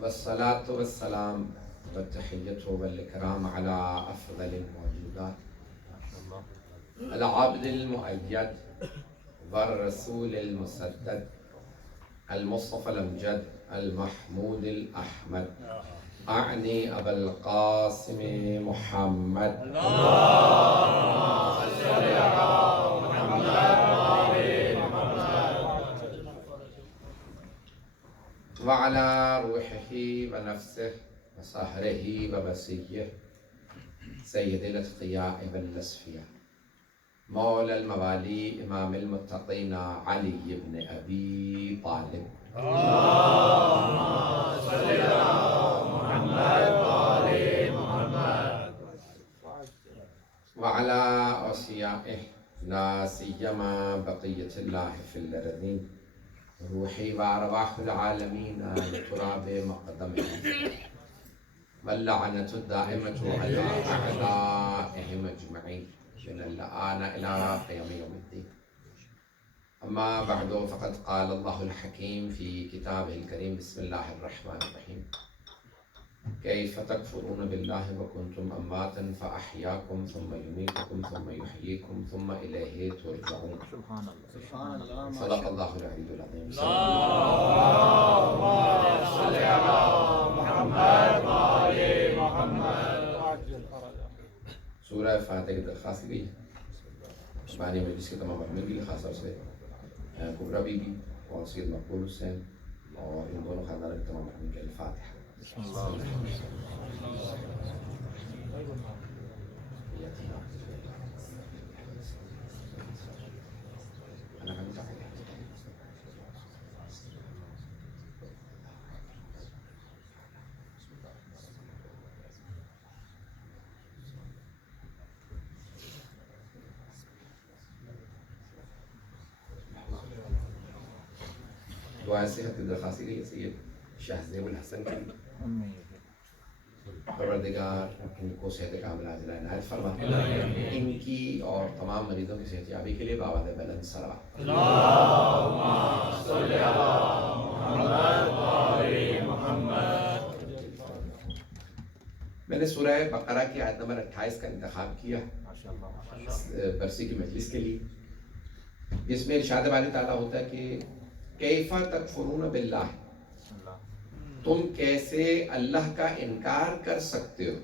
والصلاة والسلام والتحية والإكرام على أفضل الموجودات العبد المؤيد والرسول المسدد المصطفى الأمجد المحمود الأحمد أعني أبا القاسم محمد اللهم صل على محمد وعلى روحه ونفسه وصهره وبسيه سيد الأتقياء والأصفياء مولى الموالي إمام المتقين علي بن أبي طالب اللهم صل على محمد وآل محمد وعلى أوصيائه لا سيما بقية الله في الأرضين روحي وأرواح العالمين لتراب مقدمه واللعنة الدائمة على أعدائهم أجمعين من الآن إلى قيام يوم الدين. أما بعد فقد قال الله الحكيم في كتابه الكريم بسم الله الرحمن الرحيم كيف تكفرون بالله وكنتم أمواتا فأحياكم ثم يميتكم ثم يحييكم ثم إليه ترجعون. سبحان الله. صدق الله العلي العظيم. اللهم صل على محمد وآل محمد. سورہ فاتحہ کی درخواست کی گئی بانی مجلس کے تمام مہمانوں کے لیے خاص طور سے کبریٰ بی بی اور سید مقبول حسین اور ان دونوں خاندانوں کے تمام مہمانوں کے لیے فاتحہ. دعائیں صحت کی درخواست کی گئی ہے سید شاہ زیب الحسن کی پروردگار ان کو صحت کاملہ عاجلہ عنایت فرما ان کی اور تمام مریضوں کی صحت یابی کے لیے بابا بلند صلوات. اللہم صل علی محمد وآل محمد. میں نے سورہ بقرہ کی آیت نمبر 28 کا انتخاب کیا برسی کی مجلس کے لیے جس میں ارشاد باری تعالیٰ ہوتا ہے کہ کیف تکفرون باللہ تم کیسے اللہ کا انکار کر سکتے ہو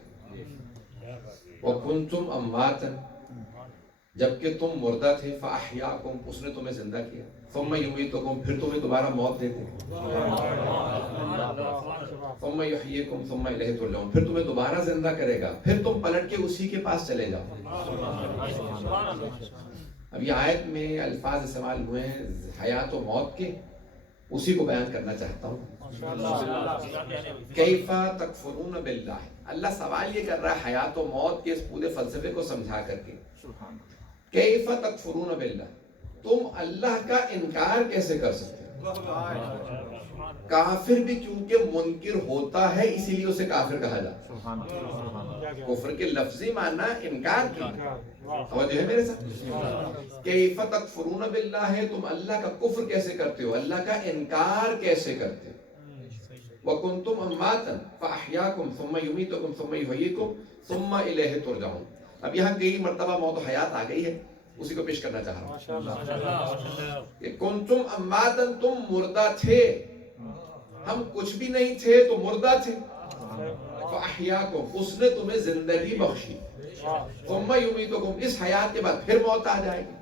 وَكُنْتُمْ أَمْوَاتًا جبکہ تم مردہ تھے فَأَحْيَاكُمْ اس نے تمہیں زندہ کیا ثُمَّ يُمِيتُكُمْ پھر تمہیں دوبارہ موت دیتے ثُمَّ يُحْيِيكُمْ ثُمَّ إِلَيْهِ تُرْجَعُونَ پھر تمہیں دوبارہ زندہ کرے گا پھر تم پلٹ کے اسی کے پاس چلے جاؤ. اب یہ آیت میں الفاظ استعمال ہوئے ہیں حیات و موت کے اسی کو بیان کرنا چاہتا ہوں. کیف تکفرون باللہ اللہ سوال یہ کر رہا ہے حیات و موت کے اس پورے فلسفے کو سمجھا کر کے کیف تکفرون باللہ تم اللہ کا انکار کیسے کر سکتے ہو. کافر بھی کیونکہ منکر ہوتا ہے اسی لیے اسے کافر کہا جاتا ہے. کفر کے لفظی معنی انکار کی توجہ ہے میرے ساتھ. کیف تکفرون باللہ ہے تم اللہ کا کفر کیسے کرتے ہو اللہ کا انکار کیسے کرتے ہو. وَكُنْتُمْ أَمْوَاتًا فَأَحْيَاكُمْ ثُمَّ يُمِيتُكُمْ ثُمَّ يُحْيِيكُمْ ثُمَّ إِلَيْهِ تُرْجَعُونَ. اب یہاں کئی مرتبہ موت و حیات آ گئی ہے اسی کو پیش کرنا چاہ رہا ہوں کہ کنتم امواتاً تم مردہ تھے ہم کچھ بھی نہیں تھے تو مردہ تھے فَأَحْيَاكُمْ اس نے تمہیں زندگی بخشی ثُمَّ يُمِيتُكُمْ اس حیات کے بعد پھر موت آ جائے گی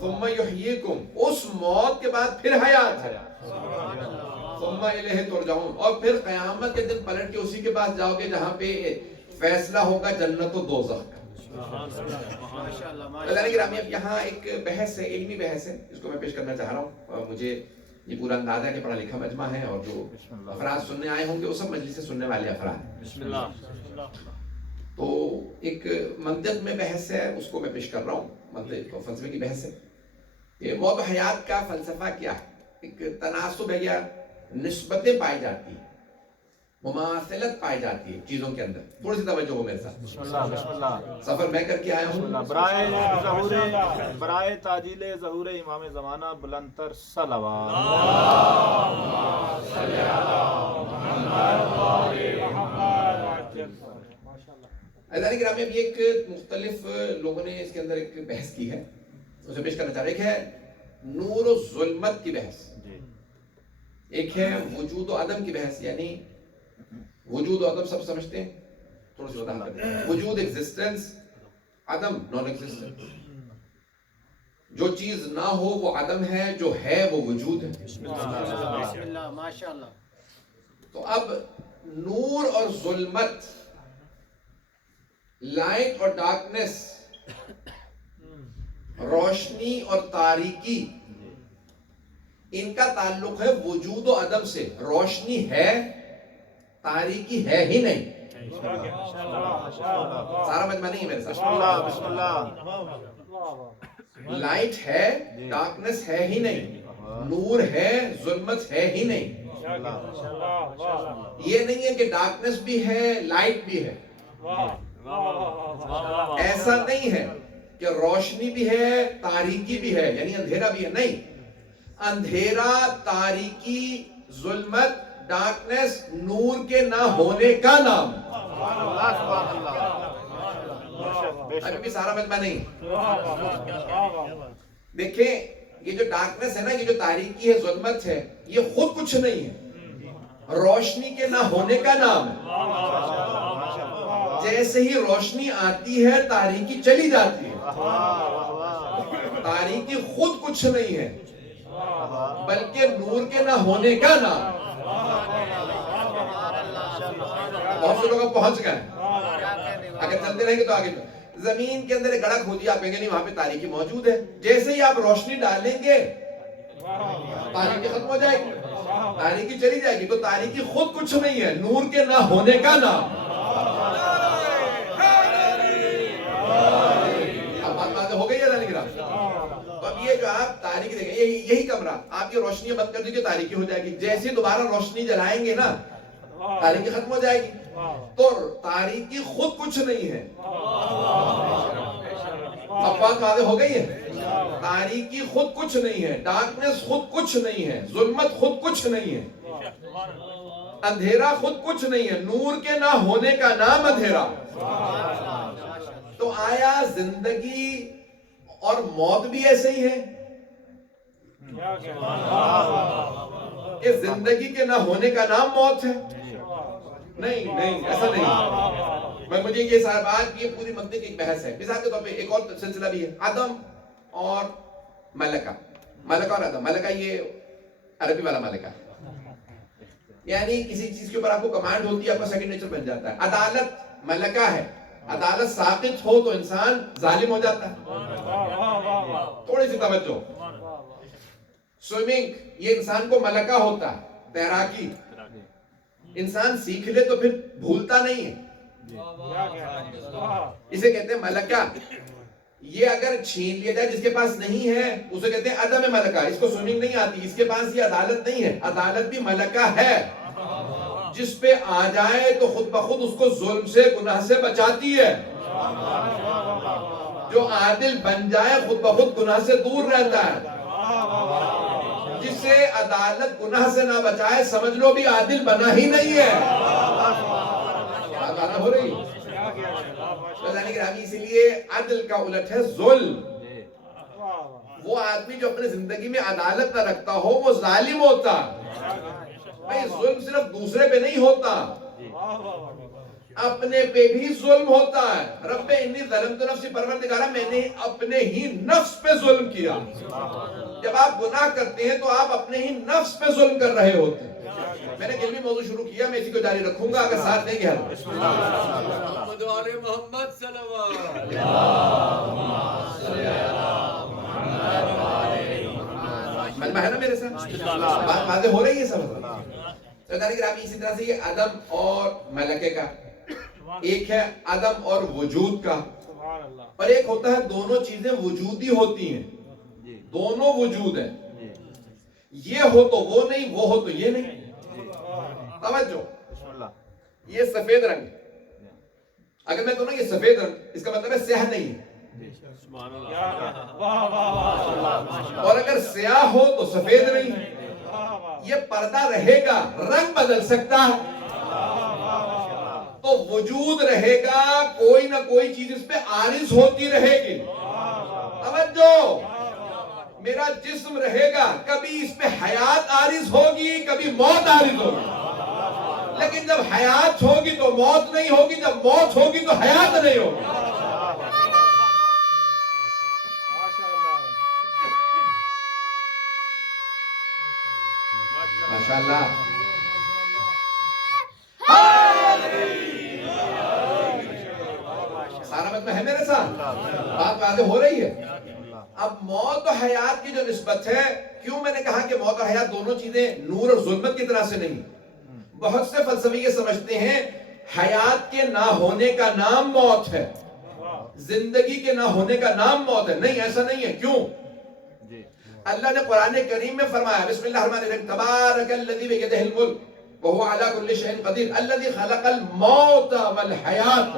ثُمَّ يُحْيِيكُمْ اس موت کے بعد پھر حیات ہے ثُمَّ إِلَيْهِ تُرْجَعُونَ اور پھر قیامت کے دن پلٹ کے اسی کے پاس جاؤ گے جہاں پہ فیصلہ ہوگا جنت و دوزخ کا. یہاں ایک بحث ہے علمی بحث ہے جس کو میں پیش کرنا چاہ رہا ہوں. مجھے یہ پورا اندازہ ہے کہ پڑھا لکھا مجمع ہے اور جو افراد سننے آئے ہوں گے وہ سب مجلس سے سننے والے افراد ہیں. تو ایک منطق میں بحث ہے اس کو میں پیش کر رہا ہوں. منطق اور فلسفے کی بحث ہے. یہ موت و حیات کا فلسفہ کیا ہے. ایک تناسب ہے یا نسبتیں پائی جاتی ہیں مماثلت پائی جاتی ہے چیزوں کے اندر. تھوڑی سی توجہ ہو میرے ساتھ. بسم اللہ بسم اللہ. سفر میں کر کے آیا ہوں. برائے تاجیل ظہور امام زمانہ بلند تر صلوات. عزیزان گرامی، اب یہ ایک مختلف لوگوں نے اس کے اندر ایک بحث کی ہے، اسے پیش کرنا چاہ رہے. ایک ہے نور و ظلمت کی بحث، ایک ہے وجود و عدم کی بحث. یعنی وجود و عدم سب سمجھتے ہیں، تھوڑا سی وضاحت کرتے ہیں. وجود ایگزسٹنس، عدم نان ایگزسٹنس. جو چیز نہ ہو وہ عدم ہے، جو ہے وہ وجود ہے. تو اب نور اور ظلمت، لائٹ اور ڈارکنس، روشنی اور تاریکی، ان کا تعلق ہے وجود و عدم سے. روشنی ہے، تاریکی ہے ہی نہیں. سارا مجمع نہیں ہے میرے ساتھ. بسم اللہ. لائٹ ہے، ڈارکنس ہے ہی نہیں. نور ہے، ظلمت ہے ہی نہیں. یہ نہیں ہے کہ ڈارکنس بھی ہے، لائٹ بھی ہے. ایسا نہیں ہے کہ روشنی بھی ہے، تاریکی بھی ہے، یعنی اندھیرا بھی ہے. نہیں، اندھیرا، تاریکی، ظلمت، ڈارکنس نور کے نہ ہونے کا نام. ابھی بھی سارا مجمع نہیں. دیکھیں، یہ جو ڈارکنس ہے نا، یہ جو تاریکی ہے، ظلمت ہے، یہ خود کچھ نہیں ہے، روشنی کے نہ ہونے کا نام ہے. جیسے ہی روشنی آتی ہے تاریکی چلی جاتی ہے. تاریکی خود کچھ نہیں ہے بلکہ نور کے نہ ہونے کا نام. بہت سے لوگ پہنچ گئے. اگر چلتے رہیں گے تو آگے زمین کے اندر ایک گڑھا کھودی، آپ کہیں گے نہیں وہاں پہ تاریکی موجود ہے. جیسے ہی آپ روشنی ڈالیں گے تاریکی ختم ہو جائے گی، تاریکی چلی جائے گی. تو تاریکی خود کچھ نہیں ہے، نور کے نہ ہونے کا نام. اب بات باتیں ہو گئی ہے ذہن گرام. تو اب یہ جو آپ تاریکی دیکھیں، یہی کمرہ آپ یہ روشنی بند کر دیجیے، تاریکی ہو جائے گی. جیسے دوبارہ روشنی جلائیں گے نا تاریکی ختم ہو جائے گی. تو تاریکی خود کچھ نہیں ہے. اب بات واضح ہو گئی ہے. تاریکی خود کچھ نہیں ہے، ڈارکنس خود کچھ نہیں ہے، ظلمت خود کچھ نہیں ہے، اندھیرا خود کچھ نہیں ہے. نور کے نہ ہونے کا نام اندھیرا. تو آیا زندگی اور موت بھی ایسے ہی ہے کہ زندگی کے نہ ہونے کا نام موت ہے؟ نہیں نہیں، ایسا نہیں. مجھے یہ صاحب آج یہ پوری منطق ایک بحث ہے. مثال کے طور پہ ایک اور سلسلہ بھی ہے، عدم اور ملکہ. ملکہ اور عدم. ملکہ یہ عربی والا ملکہ، یعنی کسی چیز کے اوپر آپ کو کمانڈ ہوتی ہے، آپ کا سیکنڈ نیچر بن جاتا ہے. عدالت ملکہ ہے. عدالت ساقط ہو تو انسان ظالم ہو جاتا ہے. تھوڑی سی توجہ. سوئمنگ یہ انسان کو ملکہ ہوتا ہے. تیراکی انسان سیکھ لے تو پھر بھولتا نہیں ہے، اسے کہتے ہیں ملکہ. یہ اگر چھین لیا جائے جس کے پاس نہیں ہے اسے کہتے ہیں عدم ملکہ. اس کو سوئمنگ نہیں آتی، اس کے پاس یہ عدالت نہیں ہے. عدالت بھی ملکہ ہے، جس پہ آ جائے تو خود بخود اس کو ظلم سے، گناہ سے بچاتی ہے. جو عادل بن جائے خود بخود گناہ سے دور رہتا ہے. جسے عدالت گناہ سے نہ بچائے سمجھ لو بھی عادل بنا ہی نہیں ہے. بات ہو رہی. اسی لیے عدل کا الٹ ہے ظلم. وہ آدمی جو اپنی زندگی میں عدالت نہ رکھتا ہو وہ ظالم ہوتا. بھائی ظلم صرف دوسرے پہ نہیں ہوتا، اپنے پہ بھی ظلم ہوتا ہے. رب انی ظلمت نفسی، پروردگارا میں نے اپنے ہی نفس پہ ظلم کیا. جب آپ گناہ کرتے ہیں تو آپ اپنے ہی نفس پہ ظلم کر رہے ہوتے ہیں. میں نے علمی موضوع شروع کیا، میں اسی کو جاری رکھوں گا اگر ساتھ دیں گے. محمد صلوات. مجمع ہے نا میرے ساتھ؟ بات واضح ہو رہی ہے سب. اسی طرح سے یہ عدم اور ملکے کا، ایک ہے عدم اور وجود کا، اور ایک ہوتا ہے دونوں چیزیں وجودی ہوتی ہیں. دونوں وجود ہیں، یہ ہو تو وہ نہیں، وہ ہو تو یہ نہیں. توجہ. یہ سفید رنگ ہے. اگر میں کہوں نا یہ سفید رنگ، اس کا مطلب ہے سیاہ نہیں ہے. اور اگر سیاہ ہو تو سفید نہیں ہے. یہ پردہ رہے گا، رنگ بدل سکتا ہے، تو وجود رہے گا، کوئی نہ کوئی چیز اس پہ عارض ہوتی رہے گی. توجہ، میرا جسم رہے گا، کبھی اس پہ حیات عارض ہوگی، کبھی موت عارض ہوگی. لیکن جب حیات ہوگی تو موت نہیں ہوگی، جب موت ہوگی تو حیات نہیں ہوگی. ماشاءاللہ. سارا مت میں ہے میرے ساتھ؟ بات واضح ہو رہی ہے. اب موت و حیات کی جو نسبت ہے، کیوں میں نے کہا کہ موت اور حیات دونوں چیزیں نور اور ظلمت کی طرح سے نہیں. بہت سے فلسفی یہ سمجھتے ہیں حیات کے نہ ہونے کا نام موت ہے، زندگی کے نہ ہونے کا نام موت ہے. نہیں، ایسا نہیں ہے. کیوں؟ اللہ نے قرآن کریم میں فرمایا، بسم اللہ الرحمن الرحیم، تبارک الذی بیدہ الملک وہو علی کل شیء قدیر الذی خلق الموت والحیات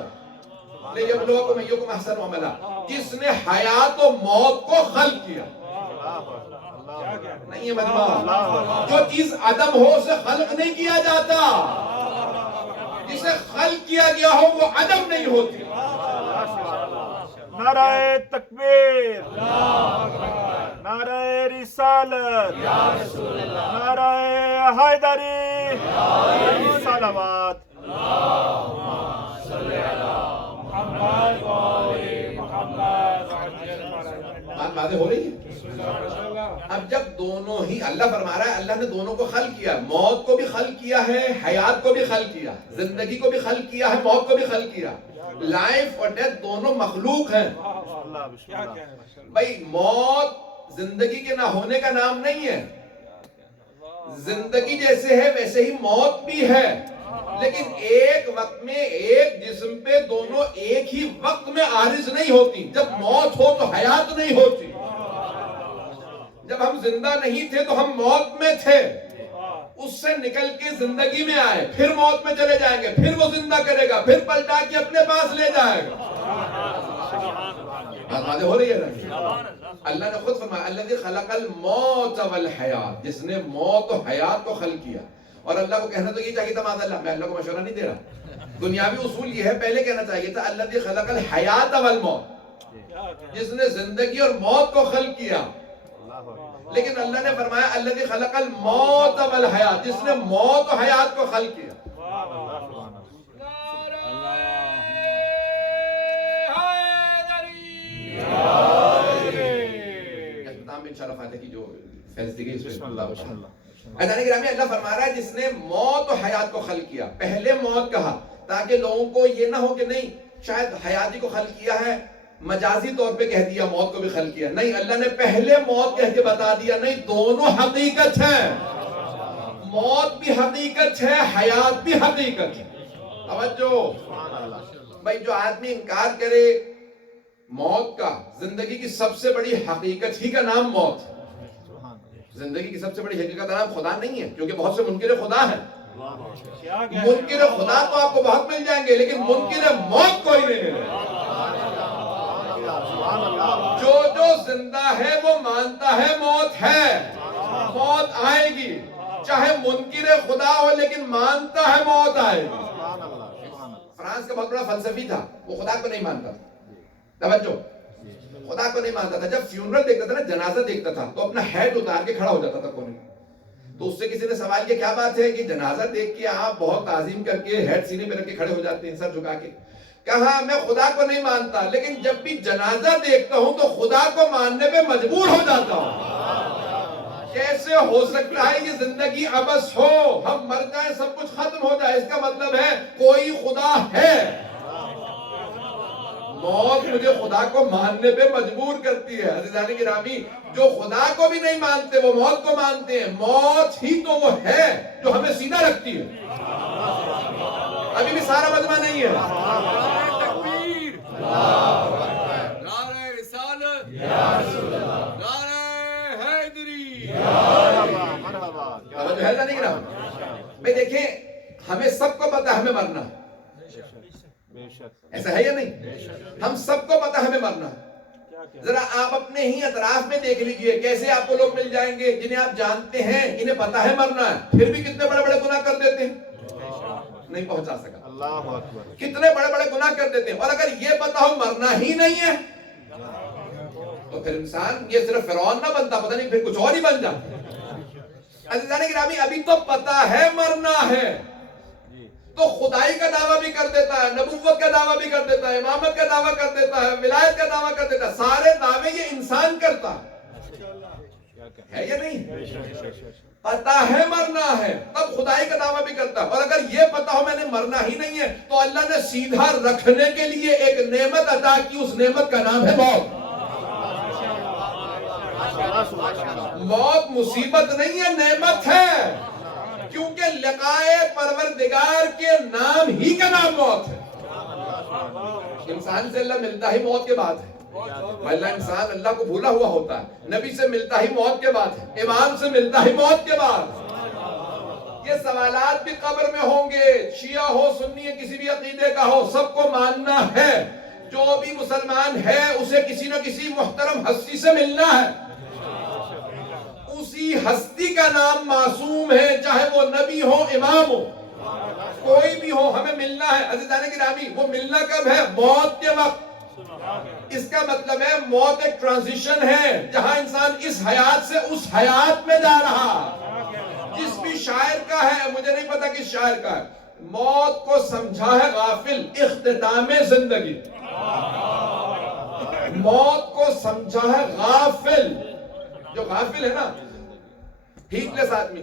لیبلوکم ایکم احسن عملا. جس نے حیات و موت کو خلق کیا. نہیں ہے مطلب جو چیز عدم ہو اسے خلق نہیں کیا جاتا، جسے خلق کیا گیا ہو وہ عدم نہیں ہوتی. نعرہ تکبیر، نعرہ رسالت، نعرہ حیدری، صلوات. بات واضح ہو رہی ہے. اب جب دونوں ہی، اللہ فرما رہا ہے اللہ نے دونوں کو خلق کیا، موت کو بھی خلق کیا ہے، حیات کو بھی خلق کیا، زندگی کو بھی خلق کیا ہے، موت کو بھی خلق کیا. لائف اور ڈیتھ دونوں مخلوق ہیں. بھائی موت زندگی کے نہ ہونے کا نام نہیں ہے. زندگی جیسے ہے ویسے ہی موت بھی ہے، لیکن ایک وقت میں ایک جسم پہ دونوں ایک ہی وقت میں عارض نہیں ہوتی. جب موت ہو تو حیات نہیں ہوتی. جب ہم زندہ نہیں تھے تو ہم موت میں تھے، اس سے نکل کے زندگی میں آئے، پھر موت میں چلے جائیں گے، پھر وہ زندہ کرے گا، پھر پلٹا کے اپنے پاس لے جائے گا. بات واضح ہو رہی ہے. اللہ نے خود فرمایا الذی خلق الموت والحیات، جس نے موت و حیات کو خلق کیا. اور اللہ کو کہنا تو یہ چاہیے تھا معاذ اللہ، میں اللہ کو مشورہ نہیں دے رہا، دنیاوی اصول یہ ہے، پہلے کہنا چاہیے تھا الذی خلق الحیات والموت، جس نے زندگی اور موت کو خلق کیا. لیکن اللہ نے فرمایا الذی خلق الموت والحیات، جس نے موت و حیات کو خلق کیا. انشاءاللہ فاتح کی جو فیض دی گئی اس میں عزیزان گرامی، اللہ فرما رہا ہے جس نے موت و حیات کو خلق کیا. پہلے موت کہا تاکہ لوگوں کو یہ نہ ہو کہ نہیں شاید حیاتی کو خلق کیا ہے، مجازی طور پہ کہہ دیا موت کو بھی خلق کیا. نہیں، اللہ نے پہلے موت کہہ کے بتا دیا نہیں، دونوں حقیقت ہے. موت بھی حقیقت ہے، حیات بھی حقیقت ہے. توجہ بھائی، جو آدمی انکار کرے موت کا، زندگی کی سب سے بڑی حقیقت ہی کا نام موت ہے. زندگی کی سب سے بڑی حقیقت کا نام خدا نہیں ہے، کیونکہ بہت سے منکر خدا ہیں. منکر خدا تو آپ کو بہت مل جائیں گے، لیکن منکر موت کوئی نہیں ملے. جو زندہ ہے وہ مانتا ہے موت ہے، موت آئے گی. چاہے منکر خدا ہو لیکن مانتا ہے موت آئے گی. فرانس کا بہت بڑا فلسفی تھا، وہ خدا کو نہیں مانتا. توجہ، خدا کو نہیں مانتا تھا. جب فیونرل دیکھتا تھا نا، جنازہ دیکھتا تھا، تو اپنا ہیڈ اتار کے کھڑا ہو جاتا تھا کونے. تو اس سے کسی نے سوال کیا کیا بات ہے کہ جنازہ دیکھ کے آپ بہت تعظیم کر کے ہیڈ سینے پہ رکھ کے کھڑے ہو جاتے ہیں سر جھکا کے. کہا میں خدا کو نہیں مانتا، لیکن جب بھی جنازہ دیکھتا ہوں تو خدا کو ماننے پہ مجبور ہو جاتا ہوں. کیسے ہو سکتا ہے یہ زندگی عبث ہو، ہم مر جائیں سب کچھ ختم ہو جائے؟ اس کا مطلب ہے کوئی خدا ہے. موت مجھے خدا کو ماننے پہ مجبور کرتی ہے. عزیزان گرامی، جو خدا کو بھی نہیں مانتے وہ موت کو مانتے ہیں. موت ہی تو وہ ہے جو ہمیں سیدھا رکھتی ہے. ابھی بھی سارا مجمع نہیں ہے. تکبیر، نعرہ رسالت، نعرہ حیدری. توجہ ہے نہیں گرامی؟ بھئی دیکھیں، ہمیں سب کو پتا ہمیں مرنا ہے، ایسا ہے یا نہیں؟ ہم سب کو پتا ہمیں مرنا ہے۔ ذرا آپ اپنے ہی اطراف میں دیکھ لیجئے کیسے آپ کو لوگ مل جائیں گے جنہیں آپ جانتے ہیں انہیں پتا ہے مرنا ہے، پھر بھی کتنے بڑے بڑے گناہ کر دیتے ہیں، نہیں پہنچا سکا، اللہ اکبر، کتنے بڑے بڑے گناہ کر دیتے ہیں۔ اور اگر یہ پتا ہو مرنا ہی نہیں ہے تو پھر انسان یہ صرف فرعون نہ بنتا، پتہ نہیں پھر کچھ اور ہی بن جاتا۔ عزیزان گرامی، ابھی تو پتا ہے مرنا ہے تو خدائی کا دعویٰ بھی کر دیتا ہے، نبوت کا دعویٰ بھی کر دیتا ہے، امامت کا دعویٰ کر دیتا ہے، ولایت کا دعویٰ کر دیتا ہے، سارے دعوے یہ انسان کرتا ہے یا نہیں؟ پتا ہے مرنا ہے تب خدائی کا دعویٰ بھی کرتا ہے۔ اور اگر یہ پتا ہو میں نے مرنا ہی نہیں ہے تو اللہ نے سیدھا رکھنے کے لیے ایک نعمت عطا کی، اس نعمت کا نام ہے موت۔ موت مصیبت نہیں ہے، نعمت ہے، کیونکہ لقائے پروردگار کے نام ہی کا نام موت ہے۔ انسان سے اللہ ملتا ہی موت کے بعد ہے، ورنہ انسان اللہ کو بھولا ہوا ہوتا ہے۔ نبی سے ملتا ہی موت کے بعد ہے، امام سے ملتا ہی موت کے بعد۔ یہ سوالات بھی قبر میں ہوں گے، شیعہ ہو سنی ہے کسی بھی عقیدے کا ہو، سب کو ماننا ہے۔ جو بھی مسلمان ہے اسے کسی نہ کسی محترم ہستی سے ملنا ہے، اسی ہستی کا نام معصوم ہے، چاہے وہ نبی ہو امام ہو کوئی بھی ہو، ہمیں ملنا ہے۔ عزیزان گرامی، وہ ملنا کب ہے؟ موت کے وقت۔ اس کا مطلب ہے موت ایک ٹرانزیشن ہے جہاں انسان اس حیات سے اس حیات میں جا رہا۔ جس بھی شاعر کا ہے، مجھے نہیں پتا کس شاعر کا ہے، موت کو سمجھا ہے غافل اختتام زندگی، موت کو سمجھا ہے غافل، جو غافل ہے نا ہیٹلیس آدمی،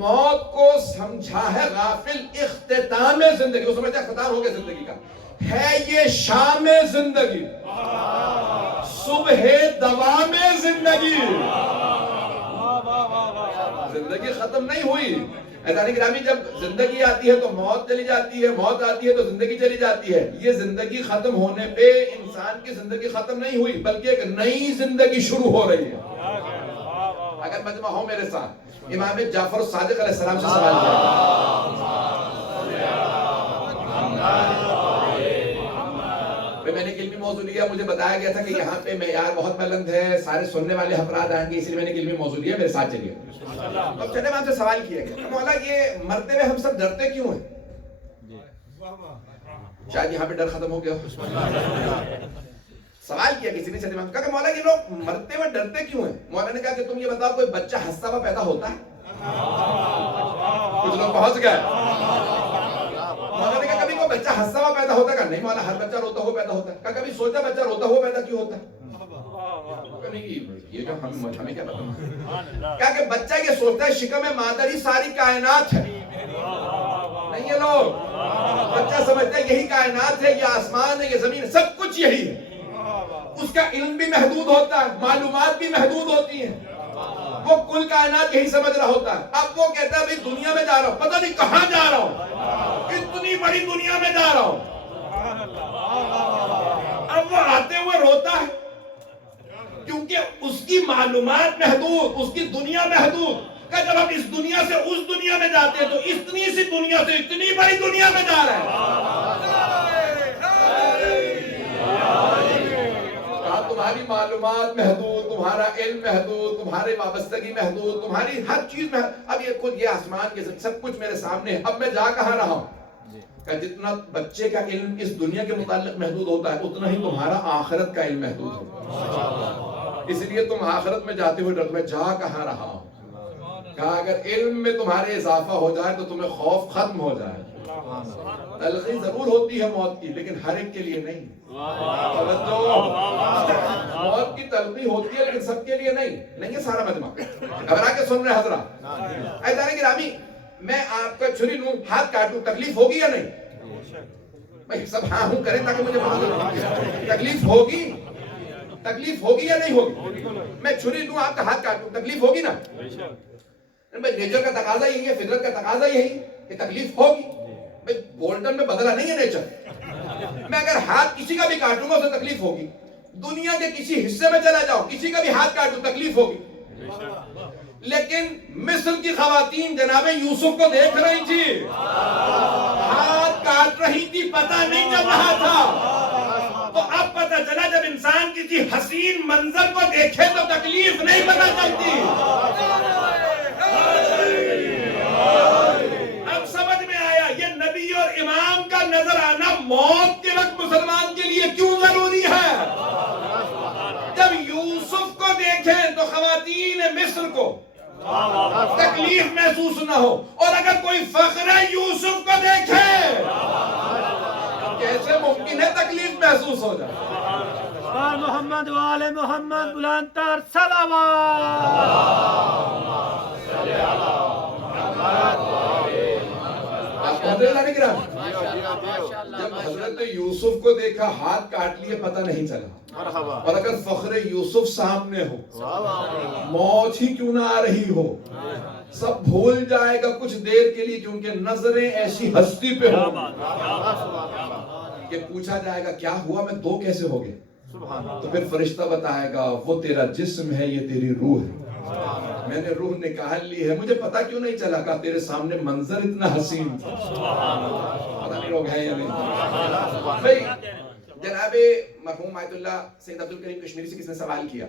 موت کو سمجھا ہے غافل اختتام زندگی، وہ سمجھتا ہے اختتام ہو گیا زندگی کا، ہے یہ شام زندگی، صبح دوام زندگی، زندگی ختم نہیں ہوئی۔ عزیزان گرامی، جب زندگی آتی ہے تو موت چلی جاتی ہے، موت آتی ہے تو زندگی چلی جاتی ہے۔ یہ زندگی ختم ہونے پہ انسان کی زندگی ختم نہیں ہوئی بلکہ ایک نئی زندگی شروع ہو رہی ہے۔ اگر مجمع ہو میرے ساتھ، امام جعفر الصادق علیہ السلام سے سوال کیا، میں نے ایک علمی موضوع لیا، مجھے بتایا گیا تھا کہ یہاں پہ معیار بہت بلند ہے، سارے سننے والے افراد آئیں گے، اس لیے میں نے ایک علمی موضوع لیا، میرے ساتھ چلیے۔ اب چلے وہاں سے سوال کیا گیا، مولا یہ مرتے ہوئے ہم سب ڈرتے کیوں ہیں؟ شاید یہاں پہ ڈر ختم ہو گیا۔ سوال کیا کسی نے سے دماغ، کہا کہ مولا یہ لوگ مرتے ہوئے ڈرتے کیوں ہیں؟ مولا نے کہا کہ تم یہ بتاؤ کوئی بچہ ہنستا ہوا پیدا ہوتا ہے؟ کچھ لوگ پہنچ گئے۔ مولا نے کہا کبھی کوئی بچہ ہنستا ہوا پیدا ہوتا ہے؟ کہا نہیں مولا، ہر بچہ روتا ہوا پیدا ہوتا ہے۔ کہا کبھی سوچا بچہ روتا ہوا پیدا کیوں ہوتا ہے؟ یہ جو ہمیں کیا پتا؟ کہا کہ بچہ یہ سوچتا ہے شکم مادری ساری کائنات ہے، نہیں یہ لوگ، بچہ سمجھتا ہے یہی کائنات ہے، یہ آسمان ہے، یہ زمین ہے، سب کچھ یہی ہے۔ اس کا علم بھی محدود ہوتا ہے، معلومات بھی محدود ہوتی ہیں، وہ کل کائنات یہی سمجھ رہا ہوتا ہے۔ اب وہ کہتا ہے بھئی دنیا میں جا رہا ہوں، پتہ نہیں کہاں جا رہا ہوں، اتنی بڑی دنیا میں جا رہا ہوں۔ اب وہ آتے ہوئے روتا ہے کیونکہ اس کی معلومات محدود، اس کی دنیا محدود، کہ جب ہم اس دنیا سے اس دنیا میں جاتے ہیں تو اتنی سی دنیا سے اتنی بڑی دنیا میں جا رہے ہیں۔ تمہاری معلومات محدود، تمہارا علم محدود، تمہاری وابستگی محدود، تمہاری ہر چیز محدود۔ اب یہ خود یہ آسمان کے سب کچھ میرے سامنے ہے، اب میں جا کہاں رہا ہوں؟ کہ جتنا بچے کا علم اس دنیا کے متعلق محدود ہوتا ہے اتنا ہی تمہارا آخرت کا علم محدود ہوتا ہے۔ اس لیے تم آخرت میں جاتے ہوئے ڈرتے، میں جا کہاں رہا ہوں؟ کہا اگر علم میں تمہارے اضافہ ہو جائے تو تمہیں خوف ختم ہو جائے۔ تلخی ضرور ہوتی ہے موت کی، لیکن ہر ایک کے لیے نہیں۔ موت کی تلخی ہوتی ہے لیکن سب کے لیے نہیں ہے سارا مجمع۔ گھبرا کے سن رہے حضرات؟ عزیزان گرامی، میں آپ کا چھری لوں، ہاتھ کاٹوں، تکلیف ہوگی یا نہیں؟ بھائی سب ہاں ہوں کریں تاکہ مجھے معلوم، تکلیف ہوگی؟ تکلیف ہوگی یا نہیں ہوگی؟ میں چھری لوں، آپ کا ہاتھ کاٹوں، تکلیف ہوگی نا؟ نیچر کا تقاضا یہی ہے، فطرت کا تقاضا یہی کہ تکلیف ہوگی۔ بھئی بولٹن میں بدلا نہیں ہے نیچر۔ میں اگر ہاتھ کسی کا بھی کاٹوں گا اسے تکلیف ہوگی، دنیا کے کسی حصے میں چلا جاؤ کسی کا بھی ہاتھ کاٹوں تکلیف ہوگی، لیکن مصر کی خواتین جناب یوسف کو دیکھ رہی تھی، ہاتھ کاٹ رہی تھی، پتہ نہیں چل رہا تھا۔ تو اب پتہ چلا جب انسان کسی حسین منظر کو دیکھے تو تکلیف نہیں پتہ چلتی۔ اب سمجھ میں آیا یہ نبی اور امام کا نظر آنا موت کے وقت مسلمان کے لیے کیوں ضروری ہے۔ جب یوسف کو دیکھیں تو خواتین مصر کو تکلیف محسوس نہ ہو، اور اگر کوئی فخر یوسف کو دیکھے کیسے ممکن ہے تکلیف محسوس ہو جائے۔ آل محمد و آل محمد بلندتر صلوات۔ آپ پہنچے جانے گرام جب حضرت یوسف کو دیکھا ہاتھ کاٹ لیے پتہ نہیں چلا، اور اگر فخر یوسف سامنے ہو موت ہی کیوں نہ آ رہی ہو، سب بھول جائے گا کچھ دیر کے لیے، کیونکہ نظریں ایسی ہستی پہ ہو کہ پوچھا جائے گا کیا ہوا، میں دو کیسے ہو گئے؟ تو پھر فرشتہ بتائے گا وہ تیرا جسم ہے، یہ تیری روح ہے، میں نے روح نکال لی ہے، مجھے پتا کیوں نہیں چلا کہ تیرے سامنے منظر اتنا حسین تھا۔ پتہ نہیں لوگ ہیں یا نہیں۔ بھائی جناب مرحوم آیت اللہ سید عبد الکریم کشمیری سے کس نے سوال کیا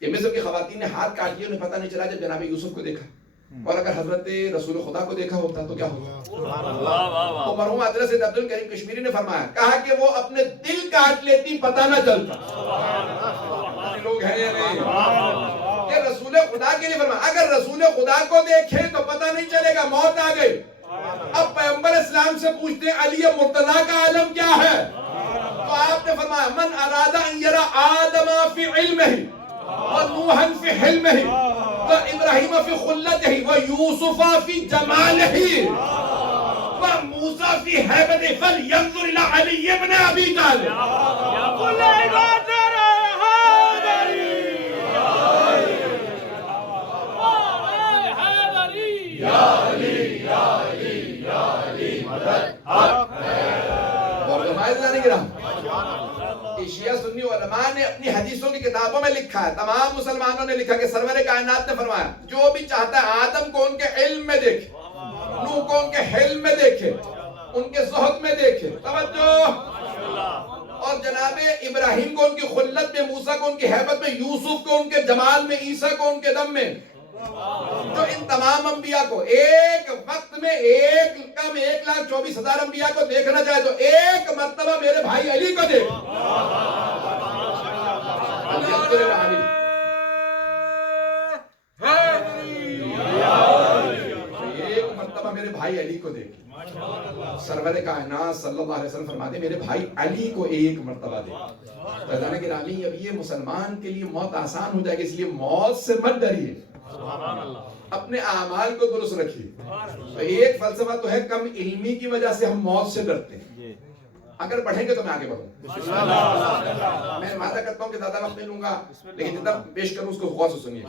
کہ مصر کی خواتین نے ہاتھ کاٹ لیا، انہیں پتہ نہیں چلا جب جناب یوسف کو دیکھا، اور اگر حضرت رسول خدا کو دیکھا ہوتا تو کیا ہوتا؟ تو مرحوم آیت اللہ سید عبد الکریم کشمیری نے فرمایا، کہا کہ وہ اپنے دل کاٹ لیتی پتہ نہ چلتا۔ لوگ ہیں یا نہیں؟ کہ رسول خدا کے لیے فرمایا اگر رسول خدا کو دیکھیں تو پتہ نہیں چلے گا موت آ گئی۔ اب پیغمبر اسلام سے پوچھتے ہیں علی مرتضیٰ کا عالم کیا ہے؟ تو آپ نے فرمایا من اراد ان یرا آدم فی علمہ ونوحا فی حلمہ وابراہیم فی خلتہ ویوسف فی جمالہ وموسیٰ فی حیبتہ فلینظر الی علی ابن ابی طالب۔ شیعہ سنی علماء نے اپنی حدیثوں کی کتابوں میں لکھا ہے، تمام مسلمانوں نے لکھا کہ سرور کائنات نے فرمایا جو بھی چاہتا ہے آدم کو ان کے علم میں دیکھے، نوح کو ان کے حلم میں دیکھے، ان کے زہد میں دیکھے، توجہ، اور جناب ابراہیم کو ان کی خلت میں، موسیٰ کو ان کی حیبت میں، یوسف کو ان کے جمال میں، عیسیٰ کو ان کے دم میں، جو ان تمام انبیاء کو ایک وقت میں 1,24,000 انبیاء کو دیکھنا چاہے تو ایک مرتبہ میرے بھائی علی کو دیکھ۔ ایک مرتبہ میرے بھائی علی کو دیکھ۔ سرور کائنات صلی اللہ علیہ وسلم فرماتے ہیں میرے بھائی علی کو ایک مرتبہ دیکھ۔ فیضان گرامی اب یہ مسلمان کے لیے موت آسان ہو جائے گی، اس لیے موت سے مت ڈریے، اپنے اعمال کو درست رکھیے۔ تو ایک فلسفہ تو ہے کم علمی کی وجہ سے ہم موت سے ڈرتے ہیں، اگر پڑھیں گے تو میں آگے بڑھوں۔ میں وعدہ کرتا ہوں کہ زیادہ وقت نہیں لوں گا، لیکن جتنا پیش کروں اس کو غور سے سنیے۔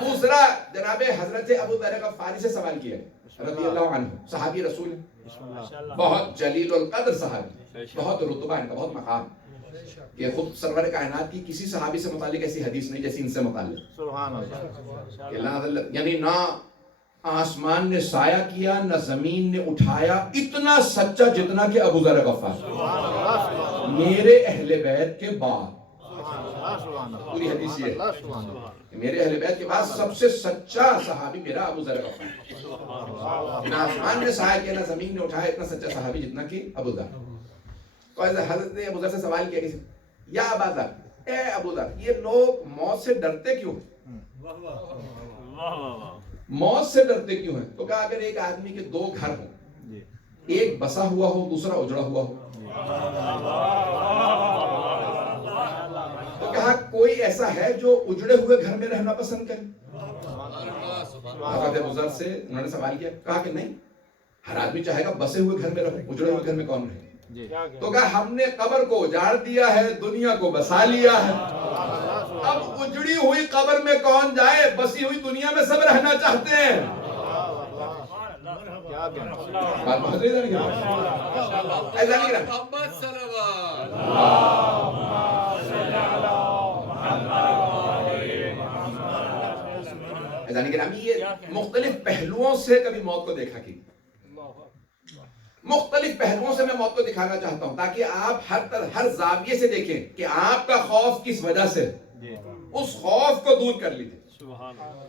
دوسرا جناب حضرت ابو ذر غفاری سے سوال کیا رضی اللہ عنہ، صحابی رسول، بہت جلیل القدر صحابی، بہت رتبہ ان کا، بہت مقام، کہ خود سرور کائنات کی کسی صحابی سے متعلق ایسی حدیث نہیں جیسی ان سے متعلق۔ سبحان اللہ، یعنی نہ آسمان نے سایہ کیا نہ زمین نے اٹھایا، اتنا سچا جتنا کہ ابو ذر غفاری میرے اہل بیت کے بعد، پوری حدیث یہ ہے میرے اہل بیت کے بعد سب سے سچا صحابی میرا ابو ذر غفاری، نہ آسمان نے سایہ کیا نہ زمین نے اٹھایا، اتنا سچا صحابی جتنا کہ ابو ذر۔ تو حضرت نے ابو ذر سے سوال کیا کسی، یا ابا ذر، اے ابو ذر، یہ لوگ موت سے ڈرتے کیوں ہیں؟ موت سے ڈرتے کیوں ہیں؟ تو کہا اگر ایک آدمی کے دو گھر ہوں، ایک بسا ہوا ہو دوسرا اجڑا ہوا ہو، تو کہا کوئی ایسا ہے جو اجڑے ہوئے گھر میں رہنا پسند کرے؟ حضرت ابو ذر سے انہوں نے سوال کیا، کہا کہ نہیں، ہر آدمی چاہے گا بسے ہوئے گھر میں رہے، اجڑے ہوئے گھر میں کون رہے؟ تو کہا ہم نے قبر کو اجاڑ دیا ہے، دنیا کو بسا لیا ہے، اب اجڑی ہوئی قبر میں کون جائے، بسی ہوئی دنیا میں سب رہنا چاہتے ہیں۔ بات بہت ایسا نہیں عزیزان گرامی یہ مختلف پہلوؤں سے کبھی موت کو دیکھا کی، مختلف پہلوؤں سے میں موت کو دکھانا چاہتا ہوں تاکہ آپ ہر زاویے سے دیکھیں کہ آپ کا خوف کس وجہ سے، اس خوف کو دور کر لیجیے۔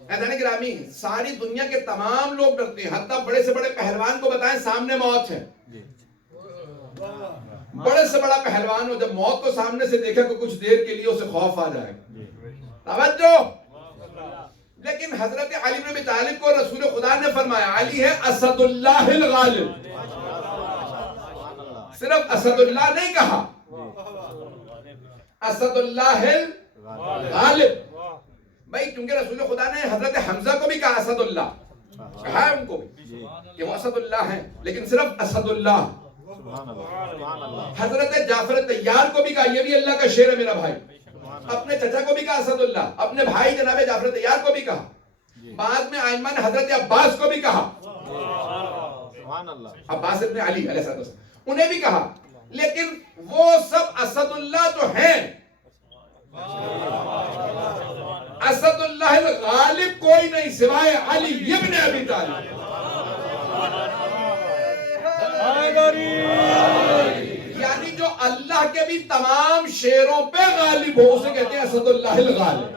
عزیزان گرامی ساری دنیا کے تمام لوگ ڈرتے ہیں، حتیٰ بڑے سے بڑے پہلوان کو بتائیں سامنے موت ہے، بڑے سے بڑا پہلوان ہو جب موت کو سامنے سے دیکھا تو کچھ دیر کے لیے اسے خوف آ جائے گا۔ توجہ! لیکن حضرت علی بن ابی طالب کو رسول خدا نے فرمایا علی ہے اسد اللہ الغالب، صرف اسد اللہ نہیں کہا، اسد اللہ الغالب۔ بھائی کیونکہ رسول خدا نے حضرت حمزہ کو بھی کہا اسد اللہ، کہا ہے ان کو بھی کہ وہ اسد اللہ ہیں، لیکن صرف اسد اللہ۔ حضرت جعفر طیار کو بھی کہا یہ بھی اللہ کا شیر ہے میرا بھائی، اپنے چچا کو بھی کہا اسد اللہ، اپنے بھائی جناب جعفر طیار کو بھی کہا، بعد میں ائمہ نے حضرت عباس کو بھی کہا، عباس ابن علی علیہ السلام انہیں بھی کہا، لیکن وہ سب اسد اللہ تو ہیں، اسد اللہ الغالب کوئی نہیں سوائے علی ابن ابی طالب۔ یعنی جو اللہ کے بھی تمام شیروں پہ غالب ہو اسے کہتے ہیں اسد اللہ الغالب،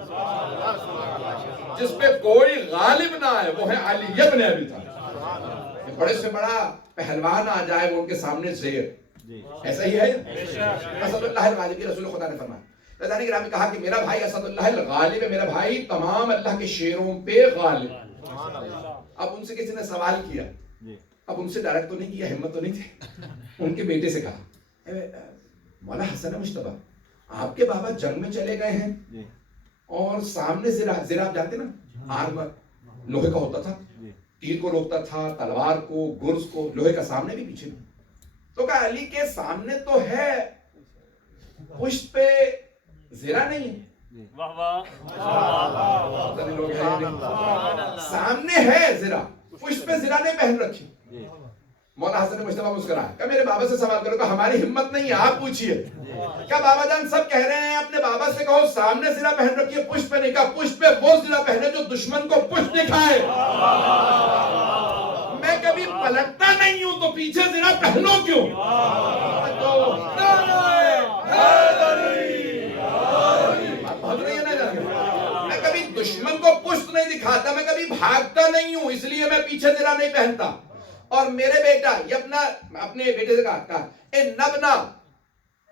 جس پہ کوئی غالب نہ آئے وہ ہے علی ابن ابی طالب۔ بڑے سے بڑا پہلوان آ جائے وہ ان کے سامنے زیر، ایسا ہی ہے اسد اللہ الغالب، یہ رسول خدا نے فرمایا۔ رضوان گرامی کہا کہ میرا بھائی اسد اللہ الغالب ہے، میرا بھائی تمام اللہ کے شیروں پہ غالب۔ اب ان سے کسی نے سوال کیا، اب ان سے ڈائریکٹ تو نہیں کیا، ہمت تو نہیں تھی، ان کے بیٹے سے کہا مولا حسن مشتبہ آپ کے بابا جنگ میں چلے گئے ہیں اور سامنے زراب جانتے نا آرمر لوہے کا ہوتا تھا، تیر کو روکتا تھا، تلوار کو، گرز کو، لوہے کا سامنے بھی پیچھے بھی، تو کہا علی کے سامنے تو ہے پشت پہ زرہ نہیں ہے، سامنے ہے زرہ، پشت پہ زرہ نہیں پہن رکھی۔ مولا حسن مشتبہ مسکرایا کہ میرے بابا سے سوال کرو کہ ہماری ہمت نہیں ہے، آپ پوچھئے۔ کیا بابا جان سب کہہ رہے ہیں اپنے بابا سے کہو سامنے زرہ پہن رکھیے، پشت پہ نہیں، کہا پشت پہ وہ زرہ پہنے جو دشمن کو پشت دکھائے، میں کبھی پلٹتا نہیں ہوں تو پیچھے زرہ پہنو کیوں؟ میں کبھی دشمن کو پشت نہیں دکھاتا، میں کبھی بھاگتا نہیں ہوں، اس لیے میں پیچھے زرہ نہیں پہنتا۔ اور میرے بیٹا یہ اپنے بیٹے سے کہا اے نبنا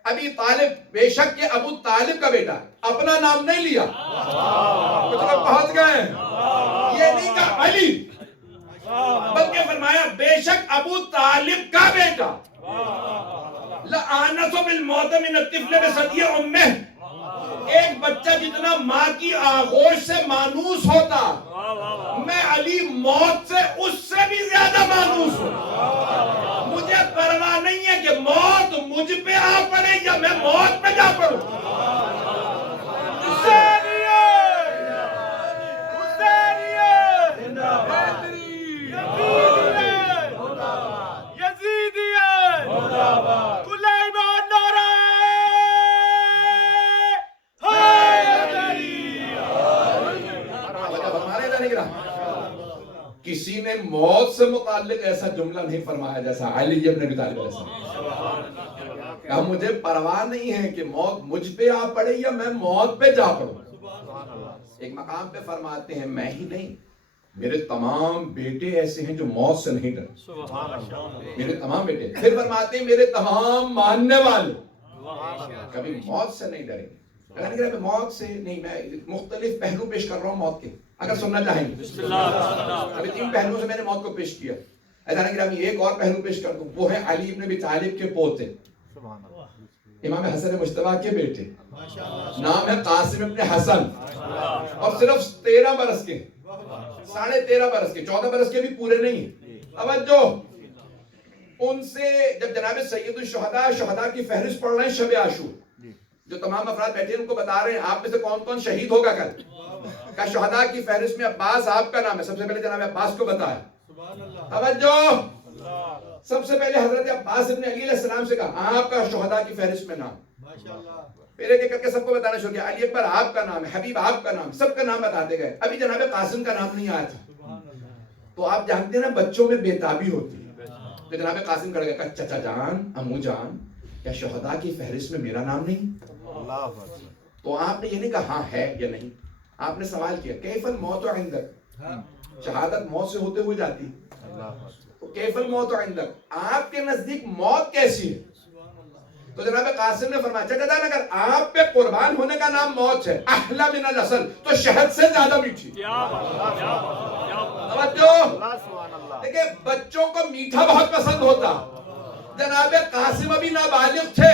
ابی طالب، بے شک کہ ابو طالب کا بیٹا، اپنا نام نہیں لیا، کچھ لوگ پہنچ گئے یہ نہیں کہا علی، بلکہ فرمایا بے شک ابو طالب کا بیٹا، لَآنَسُ بِالْمَوْتِ مِنَ الطِّفْلِ بِثَدْيِ أُمِّهِ، ایک بچہ جتنا ماں کی آغوش سے مانوس ہوتا، میں علی موت سے اس سے بھی زیادہ مانوس ہوں۔ مجھے پرواہ نہیں ہے کہ موت مجھ پہ آ پڑے یا میں موت پہ جا پڑوں۔ کسی نے موت سے متعلق ایسا جملہ نہیں فرمایا جیسا علی ابن ابی طالب علیہ السلام، کہا مجھے پرواہ نہیں ہے کہ موت مجھ پہ آ پڑے یا میں موت پہ جا پڑوں۔ ایک مقام پہ فرماتے ہیں میں ہی نہیں، میرے تمام بیٹے ایسے ہیں جو موت سے نہیں ڈرتے، میرے تمام بیٹے۔ پھر فرماتے ہیں میرے تمام ماننے والے کبھی موت سے نہیں ڈریں گے۔ میں موت سے نہیں، میں مختلف پہلو پیش کر رہا ہوں موت کے، اگر سننا چاہیں گے۔ ابھی 3 پہلوؤں سے میں نے موت کو پیش کیا، عزیزان گرامی ایک اور پہلو پیش کر دوں، وہ ہے علی ابن ابی طالب کے پوتے، امام حسن مجتبیٰ کے بیٹے، نام ہے قاسم ابن حسن، اور صرف 13 برس کے، 13.5 برس کے، 14 برس کے بھی پورے نہیں ہیں۔ توجہ، ان سے جب جناب سید الشہداء شہداء کی فہرست پڑھ رہے ہیں شب عاشور، جو تمام افراد بیٹھے ہیں ان کو بتا رہے ہیں آپ میں سے کون کون شہید ہوگا کل، کہ شہداء کی فہرست میں عباس آپ کا نام ہے، سب سے پہلے جناب عباس کو بتایا۔ توجہ، سب سے پہلے حضرت عباس ابن علی علیہ السلام سے کہا آپ کا شہداء کی فہرست میں نام، پھر ایک ایک کر کے سب کو بتانا شروع کیا. علی اکبر آپ کا نام ہے, حبیب آپ کا نام, سب کا نام بتاتے گئے. ابھی جناب قاسم کا نام نہیں آیا تھا. تو آپ جانتے ہیں نا بچوں میں بےتابی ہوتی ہے. تو جناب قاسم کر گئے, کہا چچا جان, امو جان, کیا شہداء کی فہرست میں میرا نام نہیں؟ تو آپ نے یہ نہیں کہا ہاں ہے یا نہیں, آپ نے سوال کیا کیف الموت عندک, شہادت موت سے ہوتے ہوئے جاتی. تو کیف الموت عندک, آپ کے نزدیک موت کیسی ہے؟ تو جناب قاسم نے فرمایا چچا جان اگر آپ پہ قربان ہونے کا نام موت ہے, احلی من العسل, تو شہد سے زیادہ میٹھی. دیکھیں بچوں کو میٹھا بہت پسند ہوتا. جناب قاسم ابھی نابالغ تھے,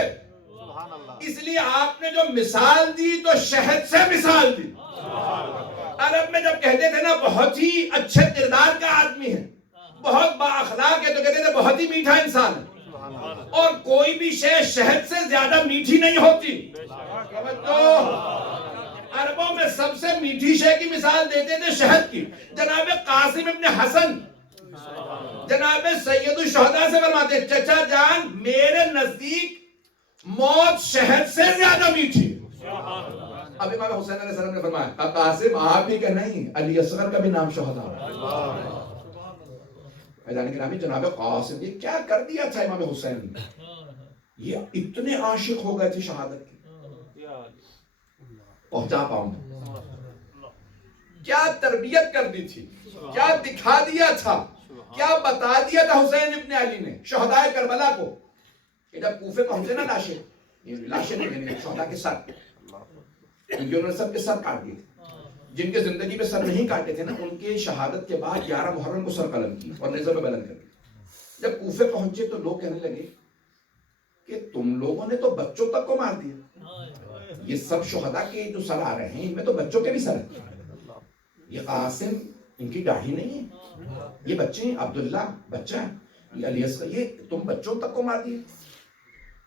اس لیے آپ نے جو مثال دی تو شہد سے مثال دی. عرب میں جب کہتے تھے نا بہت ہی اچھے کردار کا آدمی ہے, بہت با اخلاق ہے, تو کہتے تھے بہت ہی میٹھا انسان ہے. اور کوئی بھی شے شہد سے زیادہ میٹھی نہیں ہوتی. عربوں میں سب سے میٹھی شے کی مثال دیتے تھے شہد کی. جناب قاسم ابن حسن جناب سید الشہداء سے فرماتے چچا جان میرے نزدیک موت شہد سے زیادہ میٹھی. اب امام حسین علیہ السلام نے فرمایا قاسم آپ ہی کا نہیں, علی اصغر کا بھی نام شہداء. جناب قاسم یہ کیا کر دیا تھا امام حسین نے, یہ اتنے عاشق ہو گئے تھے شہادت کے. پہنچا پاؤں کیا تربیت کر دی تھی, کیا دکھا دیا تھا, کیا بتا دیا تھا حسین ابن علی نے شہداء کربلا کو, کہ جب کوفے پہنچے نا لاشیں نہیں شہداء کے سر, کیونکہ انہوں نے سب کے سر کاٹ دیے. جن کے زندگی میں سر نہیں کاٹے تھے نا ان کے شہادت کے بعد 11 محرم کو سر قلم کی اور نیزے پہ بلند کر دی. جب کوفے پہنچے تو لوگ کہنے لگے کہ تم لوگوں نے تو بچوں تک کو مار دیا, یہ سب شہداء کے جو سر آ رہے ہیں ان میں تو بچوں کے بھی سر ہیں. یہ قاسم ان کی داڑھی نہیں ہے, یہ بچے ہیں, عبداللہ بچہ ہے, یہ علی اصغر, یہ تم بچوں تک کو مار دیے.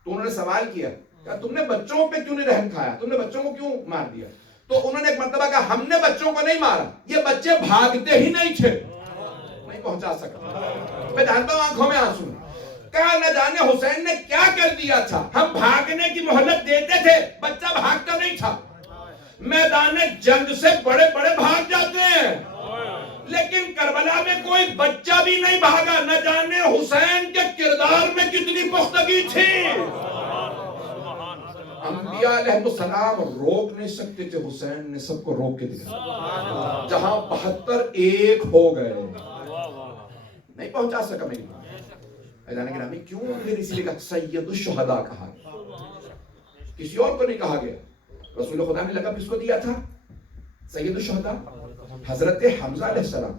تو انہوں نے سوال کیا کہ تم نے بچوں پہ کیوں نہیں رحم کھایا, تم نے بچوں کو کیوں مار دیا؟ تو انہوں نے ایک مرتبہ کہا ہم نے بچوں کو نہیں مارا, یہ بچے بھاگتے ہی نہیں تھے. نہیں پہنچا سکتا, میں جانتا ہوں آنکھوں میں آنسو. کہا نہ جانے حسین نے کیا کر دیا تھا, ہم بھاگنے کی مہلت دیتے تھے, بچہ بھاگتا نہیں تھا. میدان جنگ سے بڑے بڑے بھاگ جاتے ہیں, لیکن کربلا میں کوئی بچہ بھی نہیں بھاگا. نہ جانے حسین کے کردار میں کتنی پختگی تھی. انبیاء علیہ السلام روک نہیں سکتے تھے, حسین نے سب کو روک کے دکھایا. جہاں 72 ایک ہو گئے, نہیں پہنچا سکا میری بات. کیوں پھر اسی لیے سید الشہداء کہا, کسی اور کو نہیں کہا گیا. رسول خدا نے لقب کس کو دیا تھا؟ سید الشہداء. حضرت حمزہ علیہ السلام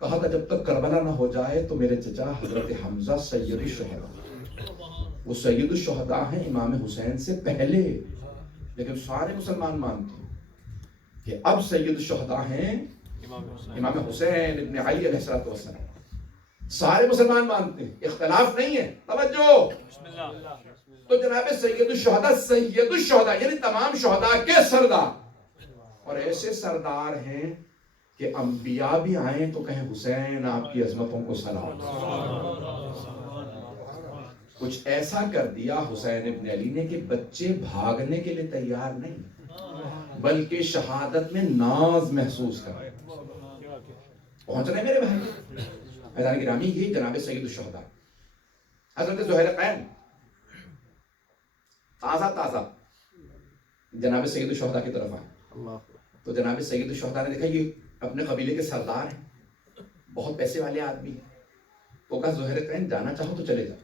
کہا تھا جب تک کربلا نہ ہو جائے تو میرے چچا حضرت حمزہ سید الشہداء. وہ سید الشہداء ہیں امام حسین سے پہلے, لیکن سارے مسلمان مانتے ہیں کہ اب سید الشہداء ہیں امام حسین ابن علی علیہ السلام. سارے مسلمان مانتے ہیں, اختلاف نہیں ہے. توجہ. تو جناب سید الشہداء یعنی تمام شہداء کے سردار, اور ایسے سردار ہیں کہ انبیاء بھی آئیں تو کہیں حسین آپ کی عظمتوں کو سلام. کچھ ایسا کر دیا حسین ابن علی نے کہ بچے بھاگنے کے لیے تیار نہیں, بلکہ شہادت میں ناز محسوس کر رہے. پہنچ رہے میرے بھائی حضرات گرامی, یہ جناب سید الشہداء حضرت زہیر قین تازہ جناب سید الشہداء کی طرف آئے. تو جناب سید الشہداء نے دیکھا یہ اپنے قبیلے کے سردار ہیں, بہت پیسے والے آدمی ہیں. تو کہا زہیر قین جانا چاہو تو چلے جاؤ,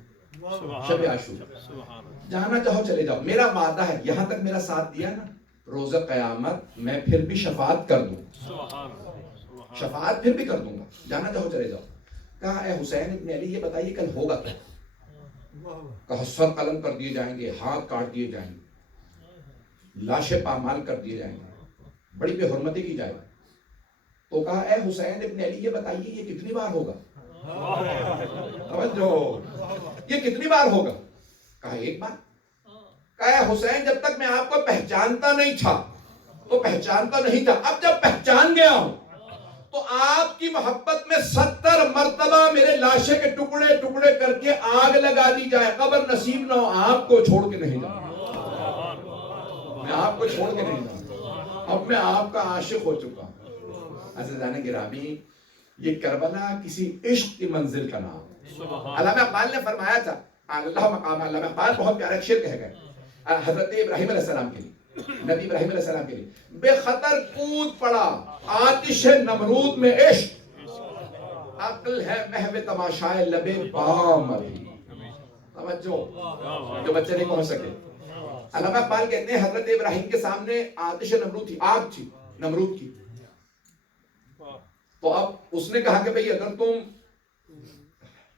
شب عاشورا جانا چاہو چلے جاؤ, میرا وعدہ ہے یہاں تک میرا ساتھ دیا نا, روز قیامت میں پھر بھی شفاعت کر دوں, شفاعت پھر بھی کر دوں گا, جانا چاہو چلے جاؤ. کہا اے حسین ابن علی یہ بتائیے کل ہوگا کیا؟ کہا سر قلم کر دیے جائیں گے, ہاتھ کاٹ دیے جائیں گے, لاشیں پامال کر دیے جائیں گے, بڑی بے حرمتی کی جائے. تو کہا اے حسین ابن علی یہ بتائیے یہ کتنی بار ہوگا؟ یہ کتنی بار ہوگا؟ کہا ایک بار. کہا حسین جب تک میں آپ کو پہچانتا نہیں تھا تو پہچانتا نہیں تھا, اب جب پہچان گیا ہوں تو آپ کی محبت میں 70 مرتبہ میرے لاشے کے ٹکڑے ٹکڑے کر کے آگ لگا دی جائے, قبر نصیب نہ ہو آپ کو چھوڑ کے نہیں جاؤں. میں آپ کو چھوڑ کے نہیں جاؤں، اب میں آپ کا عاشق ہو چکا ہوں۔ عزیزان گرامی، یہ کربلا کسی عشق کی منزل کا نام ہے۔ علامہ اقبال نے فرمایا تھا، اللہ مقام علامہ اقبال بہت پیارا شعر کہہ گئے حضرت ابراہیم علیہ السلام کے لیے، نبی ابراہیم علیہ السلام کے لیے، بے خطر کود پڑا آتش نمرود میں عشق، عقل ہے محو تماشائے لبے بام ابھی۔ توجہ، جو بچے نہیں پہنچ سکے، علامہ اقبال کہتے ہیں حضرت ابراہیم کے سامنے آتش نمرود تھی، آگ تھی نمرود کی، تو اب اس نے کہا کہ بھئی اگر تم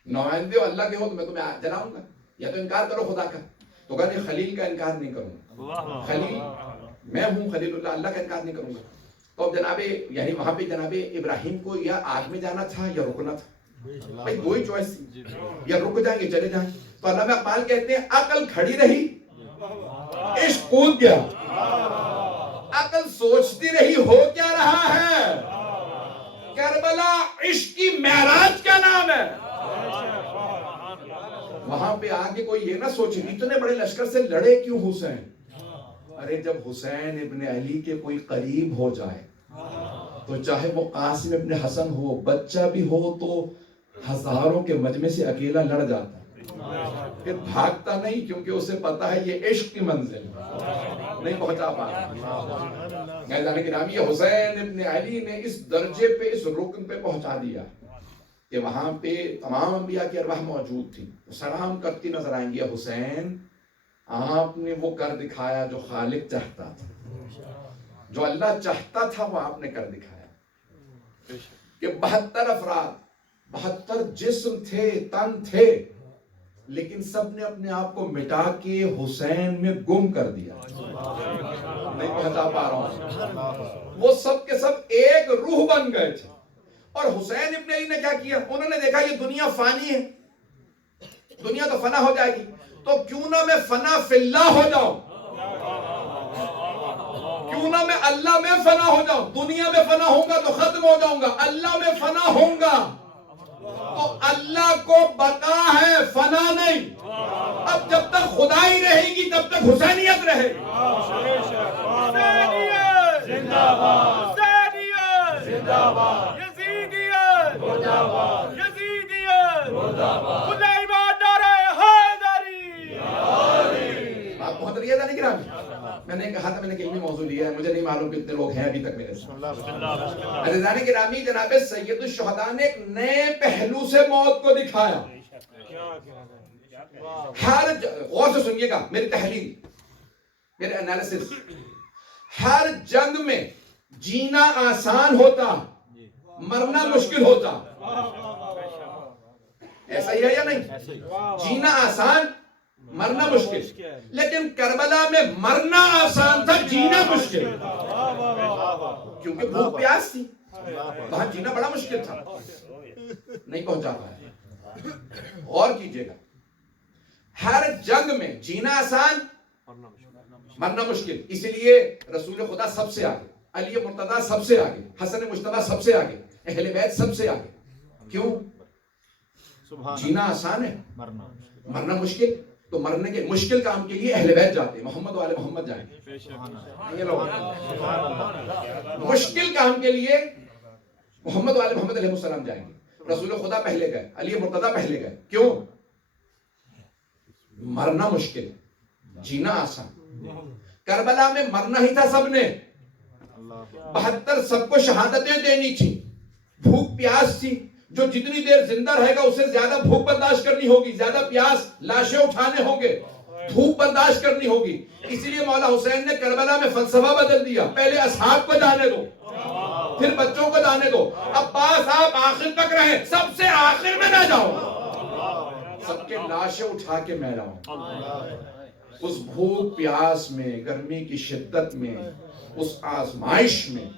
نمائندے اللہ کے ہو تو میں تمہیں جلاؤں گا، یا تو انکار کرو خدا کا۔ تو کہا کہ خلیل کا انکار نہیں کروں گا، خلیل میں ہوں، خلیل اللہ، اللہ کا انکار نہیں کروں گا۔ تو اب جناب یعنی وہاں پہ جناب ابراہیم کو یا آگ میں جانا تھا یا رکنا تھا، بھائی دو ہی چوائس تھی، یا رک جائیں گے چلے جائیں۔ تو علامہ اقبال کہتے ہیں عقل کھڑی رہی، عشق کود گیا، عقل سوچتی رہی ہو کیا رہا ہے، کربلا عشق کی معراج کا نام ہے۔ وہاں پہ آگے کوئی یہ نہ سوچے اتنے بڑے لشکر سے لڑے کیوں حسین، ارے جب حسین ابن علی کے کوئی قریب ہو جائے تو چاہے وہ قاسم ابن حسن ہو، بچہ بھی ہو، تو ہزاروں کے مجمع سے اکیلا لڑ جاتا ہے، پھر بھاگتا نہیں، کیونکہ اسے پتا ہے یہ عشق کی منزل نہیں پہنچا پا۔ میدان گرامی، حسین ابن علی نے اس درجے پہ، اس رکن پہ پہنچا دیا کہ وہاں پہ تمام انبیاء کی ارواح موجود تھی، سلام کرتی نظر آئیں گی، حسین آپ نے وہ کر دکھایا جو خالق چاہتا تھا، جو اللہ چاہتا تھا وہ آپ نے کر دکھایا، کہ 72 افراد، 72 جسم تھے، تن تھے، لیکن سب نے اپنے آپ کو مٹا کے حسین میں گم کر دیا، نہیں پہنچا پا رہا ہوں، وہ سب کے سب ایک روح بن گئے تھے۔ اور حسین ابن علی نے کیا کیا، انہوں نے دیکھا یہ دنیا فانی ہے، دنیا تو فنا ہو جائے گی، تو کیوں نہ میں فنا فی اللہ ہو جاؤں، کیوں نہ میں اللہ میں فنا ہو جاؤں، دنیا میں فنا ہوں گا تو ختم ہو جاؤں گا، اللہ میں فنا ہوں گا تو اللہ کو بقا ہے، فنا نہیں۔ اب جب تک خدائی رہے گی تب تک حسینیت رہے گی۔ حسینیت زندہ باد، حسینیت زندہ باد، یزیدیت مردہ باد، یزیدیت مردہ باد، خدائیباد نعرہ حیدری۔ بات بہت رہی ہے تھا نہیں، میں نے کہا تھا میں نے علمی موضوع لیا ہے، مجھے نہیں معلوم کتنے لوگ ہیں ابھی تک میرے ساتھ۔ عزیزان گرامی، جناب سید الشہداء نے ایک نئے پہلو سے موت کو دکھایا۔ ہر غور سے سنیے گا میری تحلیل، میرے انالیسس، ہر جنگ میں جینا آسان ہوتا، مرنا مشکل ہوتا، ایسا ہی ہے یا نہیں؟ جینا آسان، مرنا مشکل، لیکن کربلا میں مرنا آسان تھا، جینا مشکل، کیونکہ بھوک پیاس تھی، وہاں جینا بڑا مشکل تھا، نہیں پہنچا پایا۔ غور کیجئے گا، ہر جنگ میں جینا آسان، مرنا مشکل، اس لیے رسول خدا سب سے آگے، علی مرتضیٰ سب سے آگے، حسن مجتبیٰ سب سے آگے، اہل بیت سب سے آگے۔ کیوں؟ جینا آسان ہے، مرنا مشکل، تو مرنے کے مشکل کام کے لیے اہل بیت جاتے ہیں، محمد و آل محمد جائیں گے، یہ لوگ مشکل کام کے لیے محمد و آل محمد علیہ السلام جائیں گے، رسول خدا پہلے گئے، علی مرتضیٰ پہلے گئے۔ کیوں؟ مرنا مشکل، جینا آسان۔ کربلا میں مرنا ہی تھا سب نے، 72 سب کو شہادتیں دینی تھی، بھوک پیاس تھی، جو جتنی دیر زندہ رہے گا اسے زیادہ بھوک برداشت کرنی ہوگی، زیادہ پیاس، لاشیں اٹھانے ہوں گے، بھوک برداشت کرنی ہوگی۔ اسی لیے مولا حسین نے کربلا میں فلسفہ بدل دیا، پہلے اصحاب کو جانے دو، پھر بچوں کو جانے دو، عباس آپ آخر تک رہیں، سب سے آخر میں نہ جاؤ، سب کے لاشیں اٹھا کے میں لاؤں۔ اس بھوک پیاس میں، گرمی کی شدت میں، اس آزمائش میں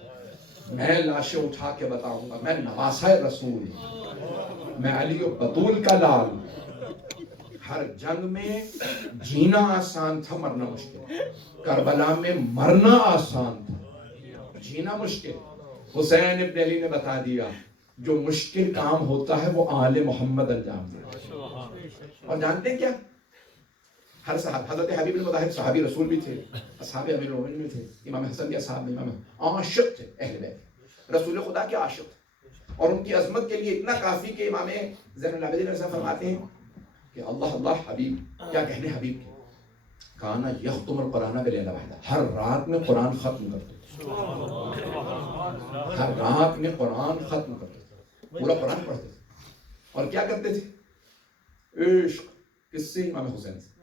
میں لاشیں اٹھا کے بتاؤں گا میں نواسہ رسول، میں علی و بطول کا لال۔ ہر جنگ میں جینا آسان تھا، مرنا مشکل، کربلا میں مرنا آسان تھا، جینا مشکل۔ حسین ابن علی نے بتا دیا جو مشکل کام ہوتا ہے وہ آل محمد انجام دیتا ہے۔ اور جانتے ہیں کیا؟ ہر صحابہ، حضرت حبیب بن مطہر صحابی رسول بھی تھے، اصحاب امیر المومنین میں تھے، امام حسن کے اصحاب میں امام عاشق تھے، اہل بیت رسول خدا کے عاشق تھے، اور ان کی عظمت کے لیے اتنا کافی کہ امام زین العابدین رضا فرماتے ہیں کہ اللہ اللہ حبیب، کیا کہنے حبیب کے، کانا یختم القرآن بلیلہ واحدہ، ہر رات میں قرآن ختم کرتے تھے، ہر رات میں قرآن ختم کرتے تھے، پورا قرآن پڑھتے تھے، اور کیا کرتے تھے؟ عشق کس سے؟ امام حسین سے،